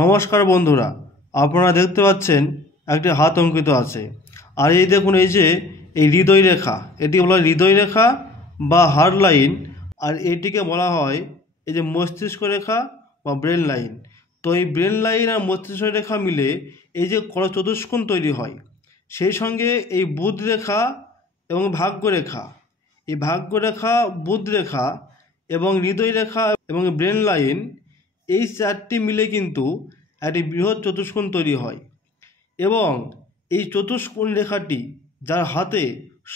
নমস্কার বন্ধুরা, আপনারা দেখতে পাচ্ছেন একটি হাত অঙ্কিত আছে। আর এই দেখুন, এই যে এই হৃদয় রেখা, এটি বলা হয় হৃদয় রেখা বা হার্ট লাইন। আর এটিকে বলা হয় এই যে মস্তিষ্ক রেখা বা ব্রেন লাইন। তো এই ব্রেন লাইন আর মস্তিষ্ক রেখা মিলে এই যে চতুষ্কোণ তৈরি হয়। সেই সঙ্গে এই বুধ রেখা এবং ভাগ্য রেখা, এই ভাগ্য রেখা, বুধ রেখা এবং হৃদয় রেখা এবং ব্রেন লাইন, এই চারটি মিলে কিন্তু একটি বৃহৎ চতুষ্কোণ তৈরি হয়। এবং এই চতুষ্কোণ রেখাটি যার হাতে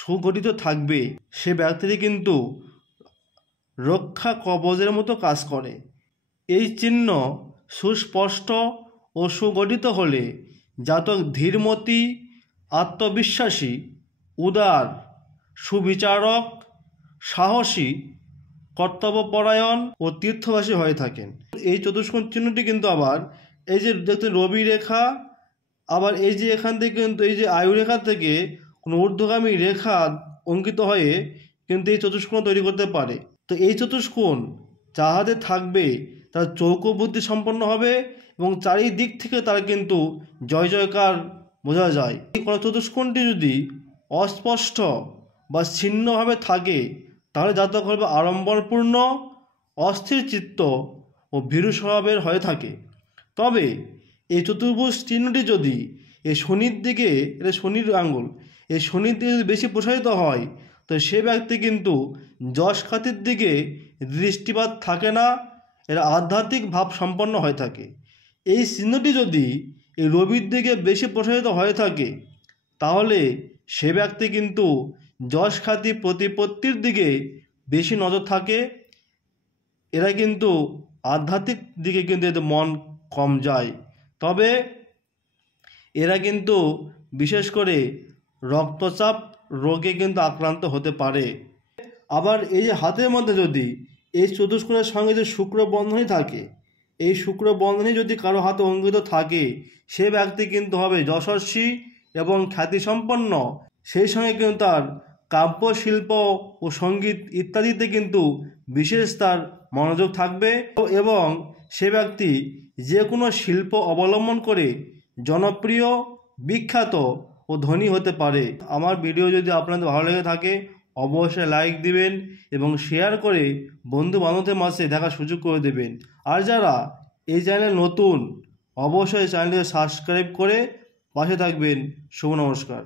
সুগঠিত থাকবে, সে ব্যক্তিটি কিন্তু রক্ষা কবচের মতো কাজ করে। এই চিহ্ন সুস্পষ্ট ও সুগঠিত হলে জাতক ধীরমতি, আত্মবিশ্বাসী, উদার, সুবিচারক, সাহসী, কর্তব্যপরায়ণ ও তীর্থবাসী হয়ে থাকেন। এই চতুষ্কোণ চিহ্নটি কিন্তু আবার এই যে দেখতে রবি রেখা, আবার এই যে এখান থেকে কিন্তু এই যে আয়ু রেখা থেকে কোনো ঊর্ধ্বগামী রেখা অঙ্কিত হয়ে কিন্তু এই চতুষ্কোণ তৈরি করতে পারে। তো এই চতুষ্কোণ যাহাদের থাকবে তারা চৌকো বুদ্ধি সম্পন্ন হবে এবং চারিদিক থেকে তারা কিন্তু জয় জয়কার বোঝা যায়। এই চতুষ্কোণটি যদি অস্পষ্ট বা ছিন্নভাবে থাকে তাহলে জাতক হবে আড়ম্বরপূর্ণ, অস্থির চিত্ত ও ভীরু স্বভাবের হয়ে থাকে। তবে এই চতুর্ভুজ চিহ্নটি যদি এই শনির দিকে, এটা শনির আঙ্গুল, এই শনির দিকে যদি বেশি প্রসারিত হয় তো সে ব্যক্তি কিন্তু যশ খ্যাতির দিকে দৃষ্টিপাত থাকে না, এরা আধ্যাত্মিক ভাব সম্পন্ন হয়ে থাকে। এই চিহ্নটি যদি এই রবির দিকে বেশি প্রসারিত হয়ে থাকে তাহলে সে ব্যক্তি কিন্তু যশ খ্যাতি প্রতিপত্তির দিকে বেশি নজর থাকে। এরা কিন্তু আধ্যাত্মিক দিকে কিন্তু এদের মন কম যায়। তবে এরা কিন্তু বিশেষ করে রক্তচাপ রোগে কিন্তু আক্রান্ত হতে পারে। আবার এই যে হাতের মধ্যে যদি এই চতুষ্কোণের সঙ্গে যে শুক্র বন্ধনী থাকে, এই শুক্র বন্ধনী যদি কারো হাতে অঙ্কিত থাকে সে ব্যক্তি কিন্তু হবে যশস্বী এবং খ্যাতিসম্পন্ন। সেই সঙ্গে কিন্তু তার কাব্য, শিল্প ও সঙ্গীত ইত্যাদিতে কিন্তু বিশেষ তার মনোযোগ থাকবে এবং সে ব্যক্তি যে কোনো শিল্প অবলম্বন করে জনপ্রিয়, বিখ্যাত ও ধনী হতে পারে। আমার ভিডিও যদি আপনাদের ভালো লেগে থাকে অবশ্যই লাইক দিবেন এবং শেয়ার করে বন্ধু বান্ধবদের মাঝে দেখার সুযোগ করে দেবেন। আর যারা এই চ্যানেল নতুন অবশ্যই চ্যানেলটিকে সাবস্ক্রাইব করে পাশে থাকবেন। শুভ নমস্কার।